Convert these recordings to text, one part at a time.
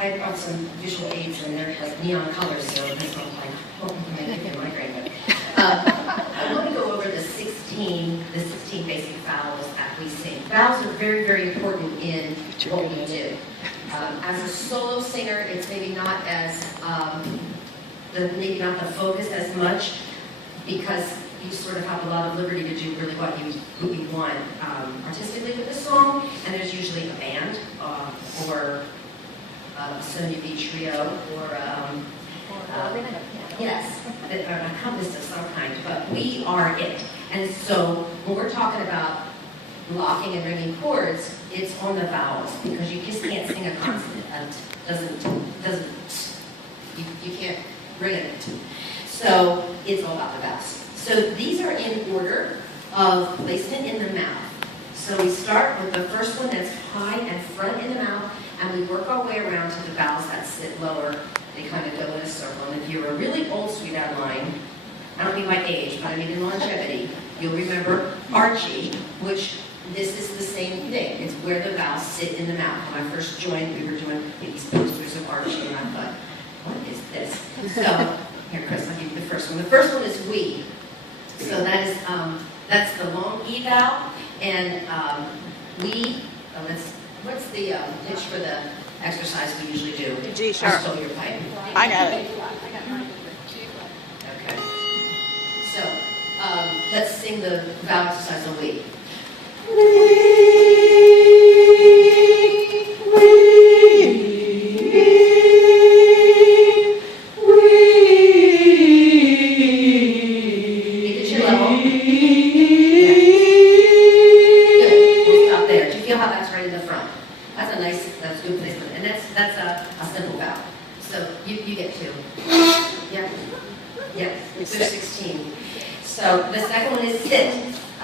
I brought some visual aids and they're like neon colors, so it makes me like, oh, I might give you a migraine. I want to go over the 16 basic vowels that we sing. Vowels are very, very important in what we do. As a solo singer, it's maybe not as, maybe not the focus as much, because you sort of have a lot of liberty to do really what you want artistically with the song, and there's usually a band or a Sonia V trio or yes, an accompanist of some kind, but we are it. And so when we're talking about locking and ringing chords, it's on the vowels, because you just can't sing a consonant. You can't ring it. So it's all about the vowels. So these are in order of placement in the mouth. So we start with the first one that's high and front in the mouth, and we work our way around to the vowels that sit lower. They kind of go in a circle. And if you're a really old sweetheart line, I don't mean my age, but I mean in longevity, you'll remember Archie, which this is the same thing. It's where the vowels sit in the mouth. When I first joined, we were doing these posters of Archie, and I thought, what is this? So, here, Chris, I'll give you the first one. The first one is we. So that is, that's the long E vowel, and we, what's the pitch for the exercise we usually do? The G sharp. I stole your pipe. I got it. Okay. So, let's sing the vowel exercise on we. That's a simple vowel. So you get two. Yeah. Yes. There's 16. So the second one is sit.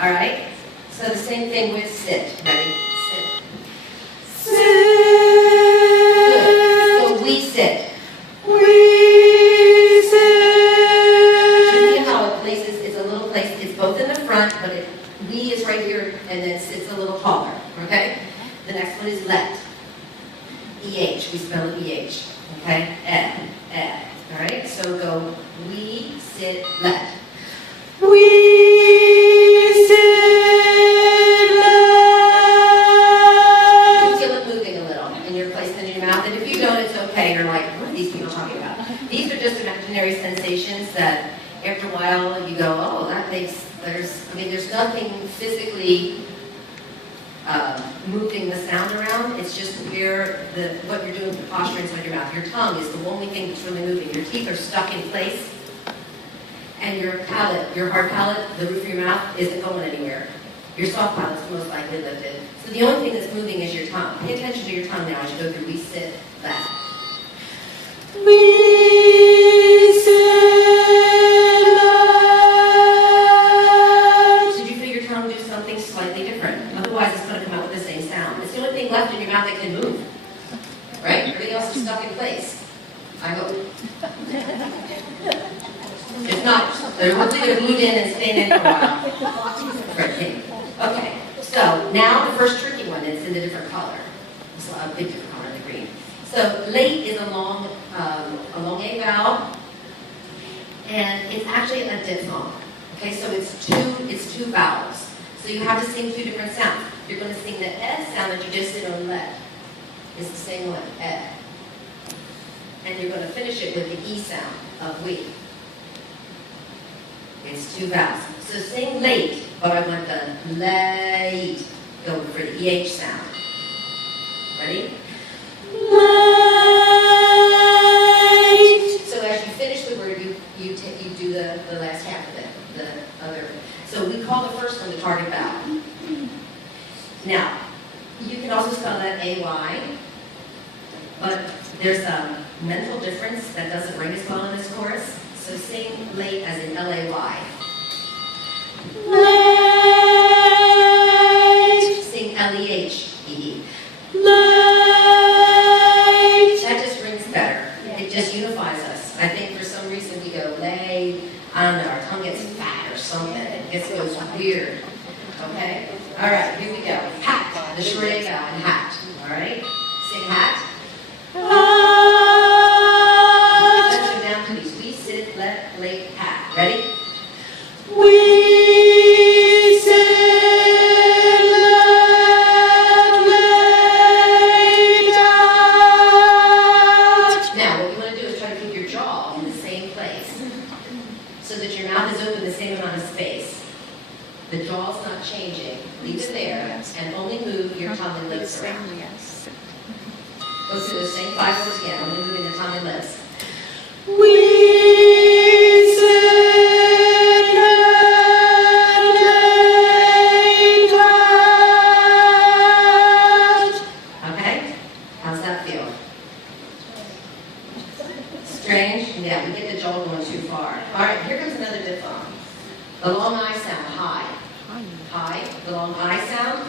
All right. So the same thing with sit. Ready? Sit. Sit. Good. So we sit. We sit. Do you see how it places? It's a little place. It's both in the front, but we is right here, and then sits a little taller. Okay. The next one is let. EH, we spell it EH, okay? Ed, all right? So go, we, sit, let. We, sit, let. You feel it moving a little in your placement in your mouth, and if you don't, it's okay. You're like, what are these people talking about? These are just imaginary sensations that after a while you go, oh, that makes, there's nothing physically moving the sound around. It's just where what you're doing with the posture inside your mouth. Your tongue is the only thing that's really moving. Your teeth are stuck in place, and your palate, your hard palate, the roof of your mouth, isn't going anywhere. Your soft palate's most likely lifted. So the only thing that's moving is your tongue. Pay attention to your tongue now as you go through we, sit, let. We, sit, let. Did you feel your tongue do something slightly different? Otherwise, it's going to come out with the same sound. It's the only thing left in your mouth that can move. Right? Everything else is stuck in place. I hope. If not, hopefully they're glued in and staying in for a while. Okay, so now the first tricky one is in a different color. It's a big different color, the green. So late is a long A vowel, and it's actually a diphthong. Okay, so it's two vowels. So you have to sing two different sounds. You're going to sing the S sound that you just did on let. It's the same one, eh. And you're going to finish it with the E sound of we. It's two vowels. So sing late, but I want the late. Go for the EH sound. Ready? Late. So as you finish the word, you do the last half of it, the other. So we call the first one the target vowel. Now, you can also spell that A-Y, but there's a mental difference that doesn't ring as well in this chorus. So sing late as in L-A-Y. Late. Sing L-E-H-E-E. Late. That just rings better. It just unifies us. I think for some reason we go late, I don't know, our tongue gets fat or something. It just goes weird. Okay? All right, here we go. Hat. The short A vowel in hat. All right? Sing hat. set, late, hat. Ready? We said late at. Now, what you want to do is try to keep your jaw in the same place so that your mouth is open the same amount of space. The jaw's not changing. Leave it there and only move your tongue and lips around. Go through the same 5 words again, only moving the tongue and lips. We said late at. Okay? How's that feel? Strange? Yeah, we get the jaw going too far. All right, here comes another diphthong. The long I sound, high. High. The long I sound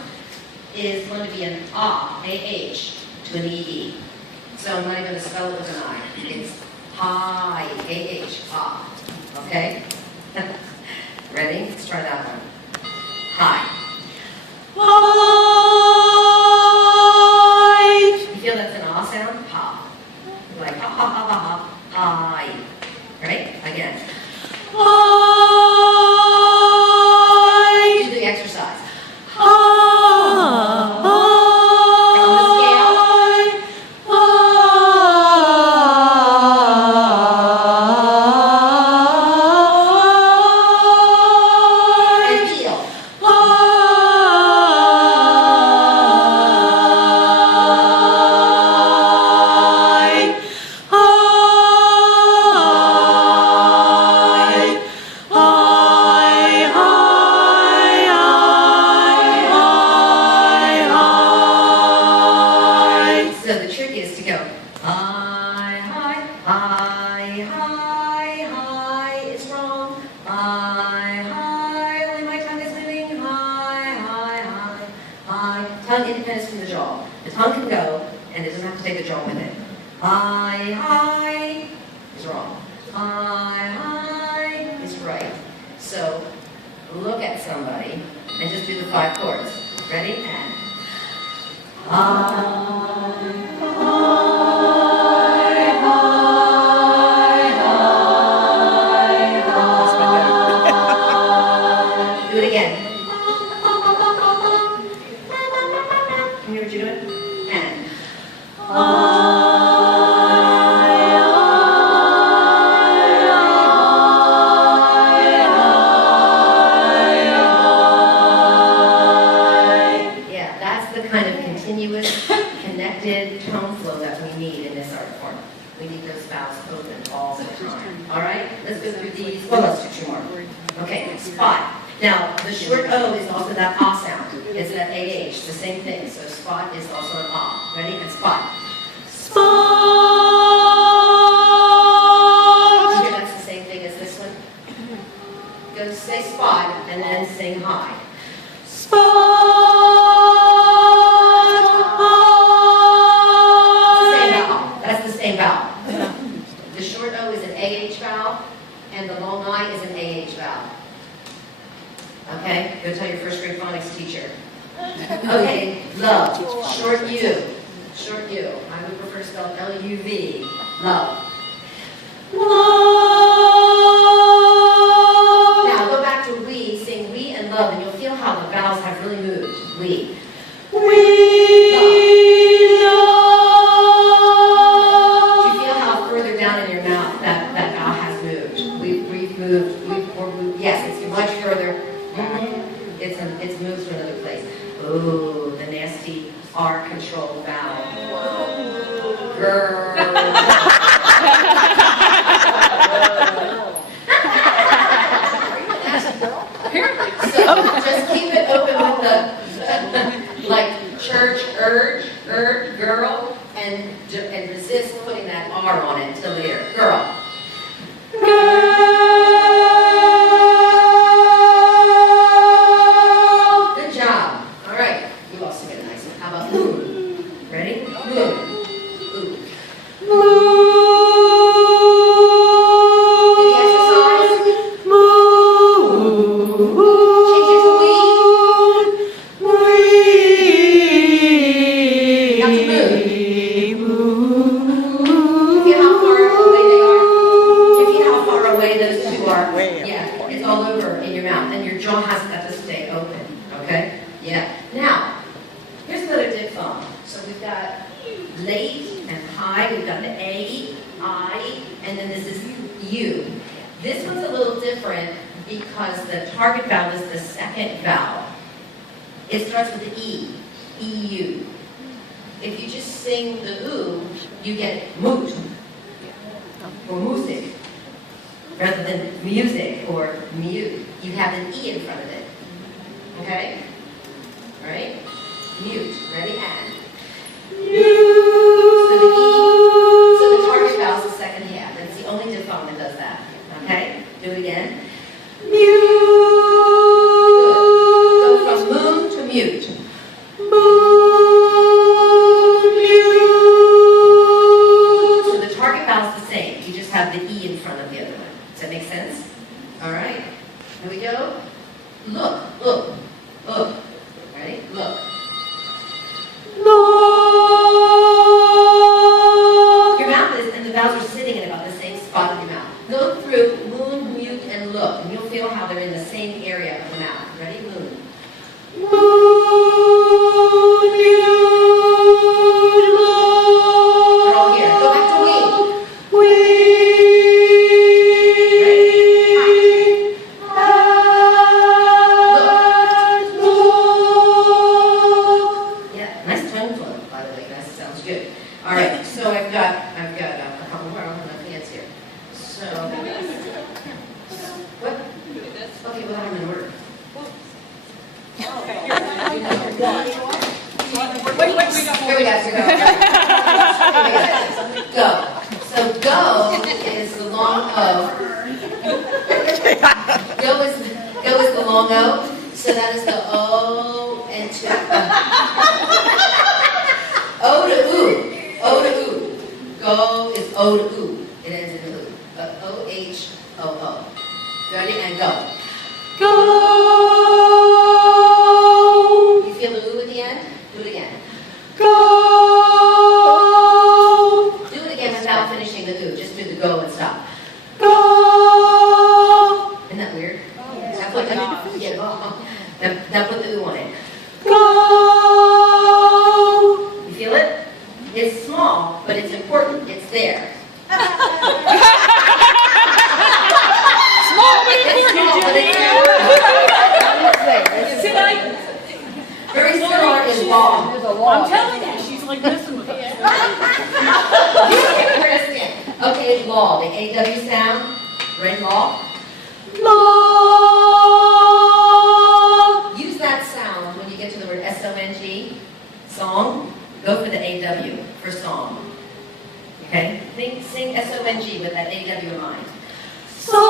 is going to be an ah, A-H, to an E-E. So I'm not even going to spell it with an I. It's high, A-H, ah. Okay? Ready? Let's try that one. High. High. You feel that's an ah sound? Ha. Like ha, ha, ha, ha, ha. High. Right? Again. High. Do the exercise. Independence from the jaw. The tongue can go, and it doesn't have to take the jaw with it. High is wrong. High is right. So look at somebody and just do the 5 chords. Ready? And do it again. Can you hear what you're doing? And yeah, that's the kind of continuous, connected tone flow that we need in this art form. We need those vowels open all the time. All right? Let's go through these. Well, let's do 2 more. Okay, spot. Now, the short O is also that ah sound. It's that AH, the same thing. So spot is also an ah. Ready? And spot. Spot. Okay, that's the same thing as this one. Go say spot and then sing high. Spot. Same vowel. That's the same vowel. The short O is an AH vowel, and the long I is an AH vowel. Okay, go tell your first grade phonics teacher. Okay, love, short U, short U. I would prefer to spell L-U-V, love. Love. Now go back to we, sing we and love, and you'll feel how the vowels have really moved. We. We love. Do you feel how further down in your mouth that vowel has moved? We've moved, yes, it's much further. It's moved to another place. Ooh, the nasty R control vowel. Girl. So just keep it open with the like church, urge, girl, and resist putting that R on it until later. Girl. Good job. All right. You also get a nice one. How about moon? Ready? Moon. Ooh. open, okay? Yeah. Now, here's another diphthong. So we've got late and high. We've got the A, I, and then this is U. This one's a little different because the target vowel is the second vowel. It starts with the E, E-U. If you just sing the oo, you get moot or music rather than music or mute. You have an E in front of it. Okay? All right? Mute. Ready? And. So the E, so the target vowel is the second half. That's the only diphthong that does that. Okay? Do it again. Mute. Good. Go from moon to mute. So the target vowel is the same. You just have the E in front of the other one. Does that make sense? All right. Here we go. Look, look, look. Ready? Look. Your mouth is, and the vowels are sitting in about the same spot of your mouth. Go through moon, mute, and look, and you'll feel how they're in the same area of the mouth. Ready? Moon. Moon, mute, look. They're all here. Go back to wing. Go. So go is the long O. Go is the long O. So that is the O and to O to oo. O to oo. Go is O to oo. It ends in oo. But O-H-O-O. Ready? And go. Go. You feel the oo at the end? Do it again. Go. Do it again without finishing the oo. Just do the go and stop. Go. Isn't that weird? Now put the oo on it. Go. You feel it? It's small, but it's important. It's there. Small but important. Very similar is law. I'm telling you, she's like messing with us. Okay, law. The A-W sound. Ready, law? Law. Use that sound when you get to the word S-O-N-G. Song. Go for the A-W for song. Okay? Sing S-O-N-G with that A-W in mind. Song.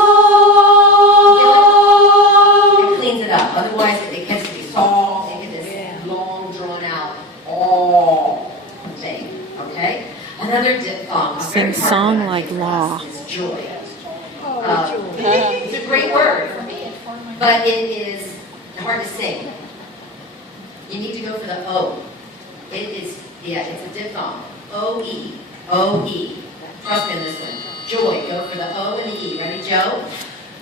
It cleans it up. Otherwise, it gets to be song. It gets this long, drawn out, all thing. Okay? Another diphthong. Sing song like law. Is joy. It's a great word, but it is hard to sing. You need to go for the O. It's a diphthong. O-E. O-E. Trust me on this one. Joy. Go for the O and the E. Ready, Joe?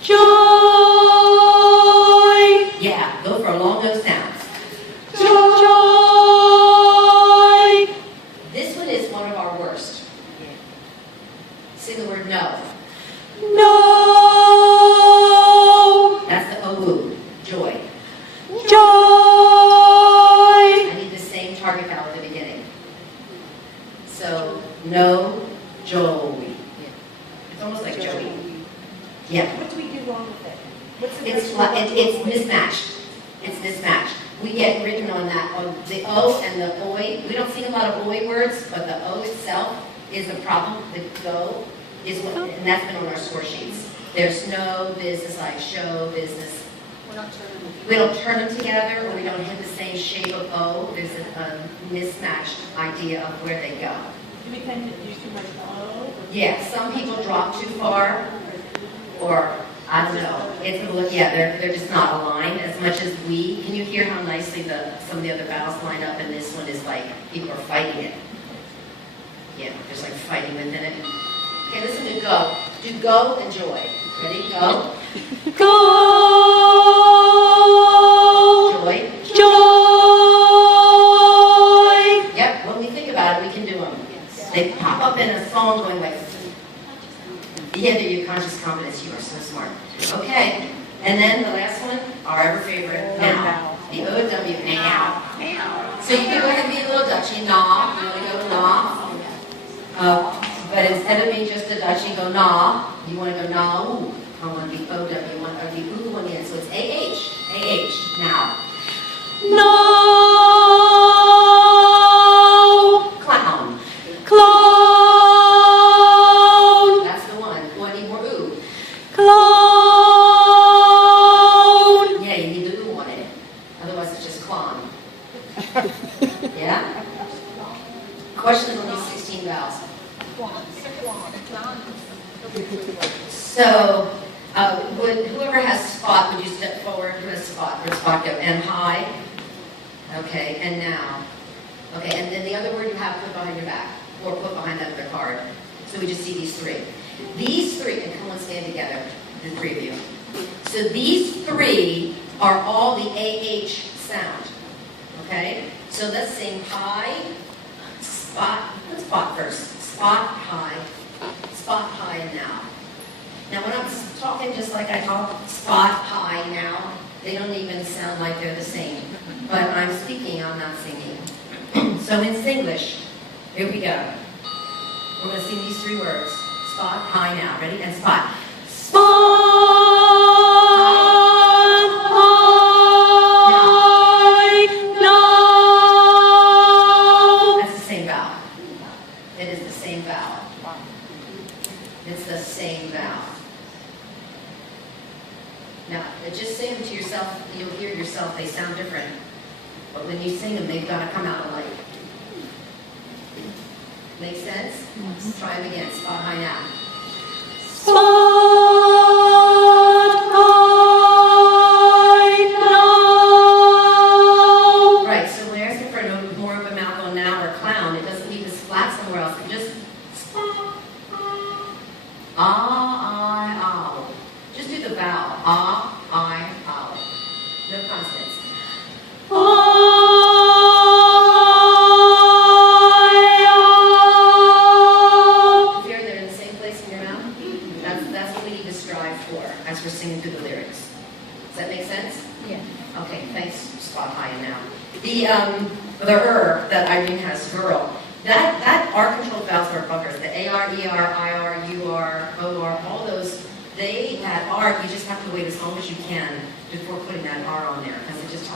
Joy. Yeah, go for long O sounds. Joy. This one is one of our worst. Sing the word no. No. That's the O-oo. Joy. Joy. I need the same target vowel at the beginning. So, no, joy. It's almost like Joey. Yeah. What do we do wrong with it? What's the It's mismatched. It's mismatched. We get written on that, on the O and the oi. We don't sing a lot of oi words, but the O itself is a problem. The go is what, and that's been on our score sheets. There's no business like show, business. We don't turn them together, or we don't hit the same shape of O. There's a mismatched idea of where they go. Do we tend to use too much O? Yeah, some people drop too far, or I don't know. It's a little, yeah, they're just not aligned as much as we. Can you hear how nicely some of the other vowels line up, and this one is like people are fighting it. Yeah, there's like fighting within it. Okay, listen to go. Do go and joy. Ready? Go. Go. now. The O-W, now. So you can go ahead and be a little Dutchy, nah. You want to go nah. But instead of being just a Dutchy, go nah. You want to go nah, ooh. I want to be O-W, you want to be ooh one in. So it's A-H, A-H, now. No. Clown. Clown. That's the one. Oh, I need more ooh. Clown. Yeah, you need the ooh on it. Otherwise it's just clown. Yeah? Question is only 16 vowels. So, whoever has spot, would you step forward? Who has spot? Where's spot go? And high. Okay, and now. Okay, and then the other word you have put behind your back, or put behind that other card. So we just see these three. These three, and come on, stand together, the three of you. So these three are all the AH sound. Okay? So let's sing high, spot. Let's spot first. Spot, high, and now. Now when I'm talking just like I talk, spot, high, now, they don't even sound like they're the same. But I'm speaking, I'm not singing. So in Singlish, here we go. We're going to sing these three words. Spot, high, now. Ready? And spot. Spot. High. Now. That's the same vowel. It is the same vowel. It's the same vowel. Now, just say them to yourself, you'll hear yourself, they sound different. But when you sing them, they've got to come out alike. Make sense? Try them again. Spot, high, now. Spot. High. Now. Right, so when you're asking for more of a mouth on now or clown, it doesn't need to flat somewhere else. It just spot. I, ow. Just do the vowel. I, ow. No consonants. If you're there in the same place in your mouth, that's what we need to strive for as we're singing through the lyrics. Does that make sense? Yeah. Okay, thanks, spot high and now. The that Irene has, girl, that R controlled vowels are buggers. The AR, ER, IR, UR, OR, all those, they, that R, you just have to wait as long as you can before putting that R on there, because it just,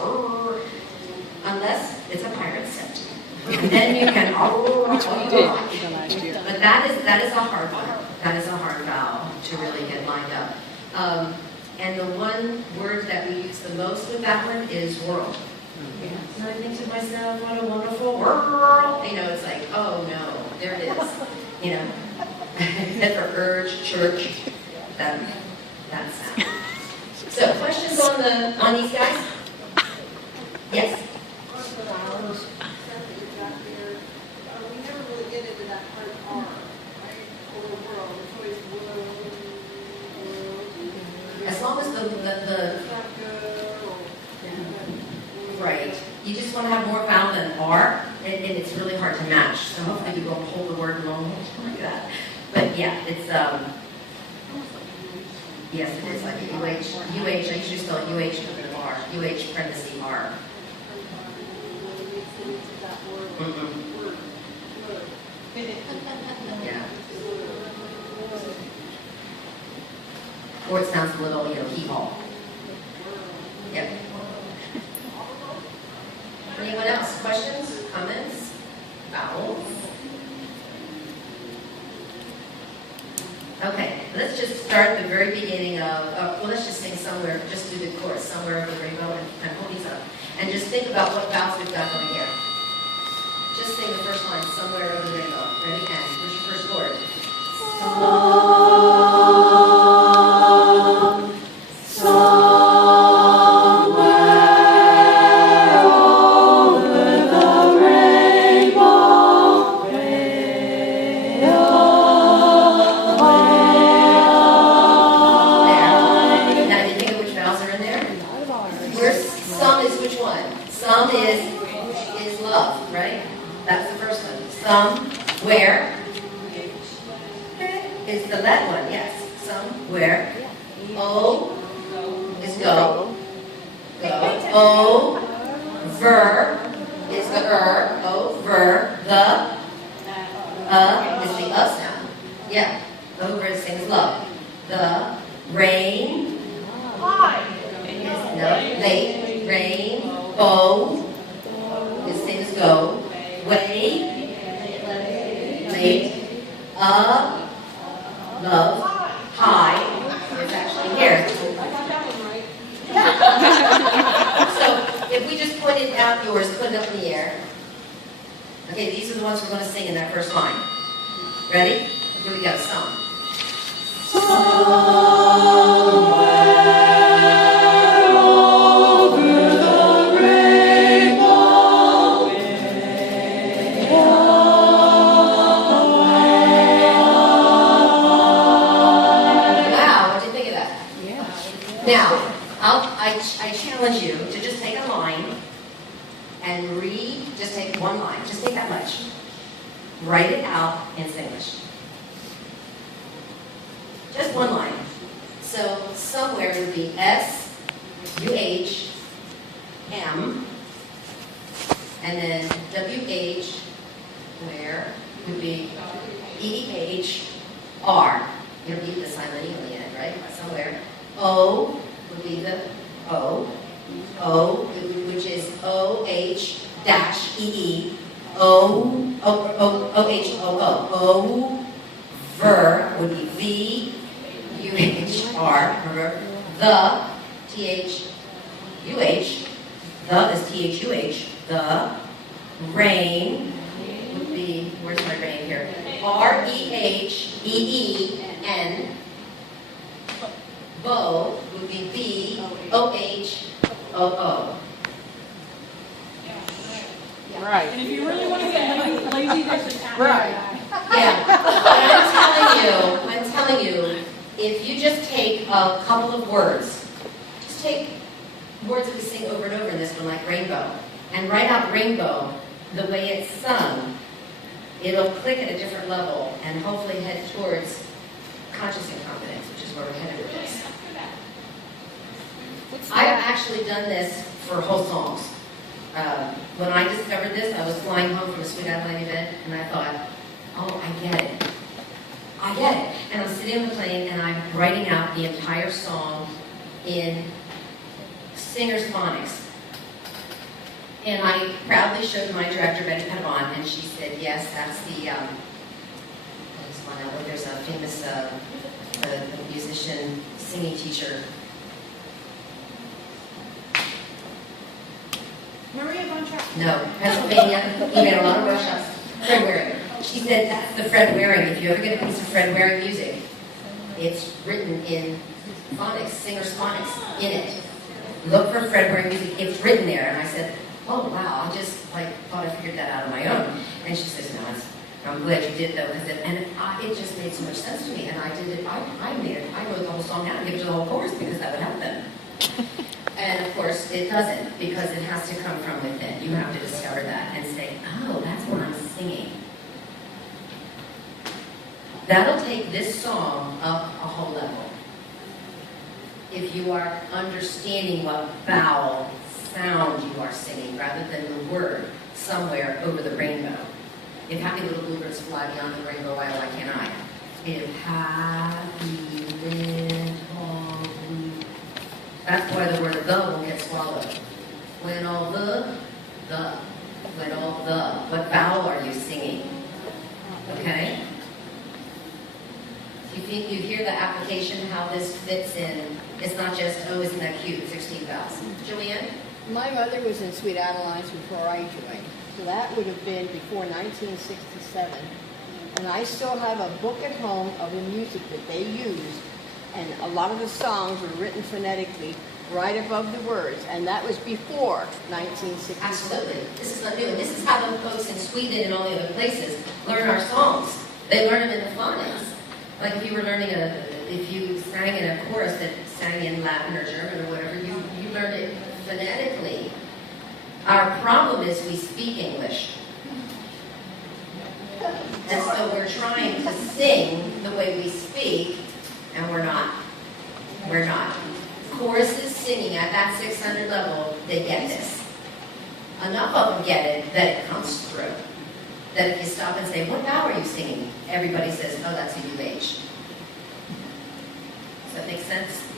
unless it's a pirate set. And then you can, but that is a hard one. That is a hard vowel to really get lined up. And the one word that we use the most with that one is world. And I think to myself, what a wonderful world. You know, it's like, oh no, there it is. You know, and for urge, church, that sound. So, questions on these guys? Yes. On the vowels, that you got there, we never really get into that hard R, right? Or world, it's always world. As long as the right. You just want to have more vowel than R, and it's really hard to match. So hopefully you won't hold the word long like that. But yeah, it's yes, it is like a UH. I usually spell it UH with an R. UH parenthesis R. Yeah. Or it sounds a little, hee-haw. Yep. Anyone else? Questions? Comments? Vowels? Okay, let's just start at the very beginning of, well, let's just sing somewhere, just do the chorus, somewhere over the rainbow, and hold these up. And just think about what vowels we've got going here. Just sing the first line, somewhere over the rainbow. Ready? And where's your first word? Somewhere is the let one, yes. Somewhere. O is go. Go. Over is the over. The is the sound. Yeah. Over is same as love. The rain. No, late. Rain. Bow is same as go. Way. Late. Love. High is actually here. So if we just pointed out yours, put it up in the air. Okay, these are the ones we're going to sing in that first line. Ready? Here we go. Song. Now, I challenge you to just take a line and read, just take one line, just take that much. Write it out in English. Just one line. So somewhere it would be S, U, H, M, and then W, H, where would be E, H, R. You don't need the silent E on the end, right? Somewhere. O would be the O, which is O-H dash E-E, O-H-O-O, ver would be V-U-H-R, remember, the, T-H-U-H, the is T-H-U-H, the, rain would be, where's my rain here, R-E-H-E-E-N, bow would be B-O-H-O-O. Right. And if you really want to get lazy, there's an app. Right. Yeah, but I'm telling you, if you just take a couple of words, just take words that we sing over and over in this one, like rainbow, and write out rainbow the way it's sung, it'll click at a different level and hopefully head towards conscious incompetence, which is where we're headed with this. I've actually done this for whole songs. When I discovered this, I was flying home from a Sweet Adeline event, and I thought, oh, I get it. I get it. And I'm sitting on the plane, and I'm writing out the entire song in singer's phonics. And I proudly showed my director, Betty Padavon, and she said, yes, that's the, there's a famous musician, singing teacher. Maria Von Trapp. No, Pennsylvania. He made a lot of workshops. Fred Waring. She said that's the Fred Waring. If you ever get a piece of Fred Waring music, it's written in phonics, singer's phonics in it. Look for Fred Waring music. It's written there. And I said, oh wow, I just thought I figured that out on my own. And she says, no, I'm glad you did though, because it just made so much sense to me. And I did it. I wrote the whole song out and gave it to the whole chorus because that would help them. And of course, it doesn't, because it has to come from within. You have to discover that and say, oh, that's what I'm singing. That'll take this song up a whole level. If you are understanding what vowel sound you are singing, rather than the word somewhere over the rainbow. If happy little bluebirds fly beyond the rainbow, why can't I? If happy little that's why the word the will get swallowed. When all when all what vowel are you singing? Okay? You hear the application, how this fits in. It's not just, oh, isn't that cute, 16 vowels. Joanne? My mother was in Sweet Adeline's before I joined. So that would have been before 1967. And I still have a book at home of the music that they used. And a lot of the songs were written phonetically right above the words, and that was before 1967. Absolutely. This is not new. And this is how the folks in Sweden and all the other places learn our songs. They learn them in the phonics. Like if you were learning if you sang in a chorus that sang in Latin or German or whatever, you learned it phonetically. Our problem is we speak English. And so we're trying to sing the way we speak, and we're not. We're not. Choruses singing at that 600 level, they get this. Enough of them get it that it comes through. That if you stop and say, what vowel are you singing? Everybody says, oh, that's a UH. Does that make sense?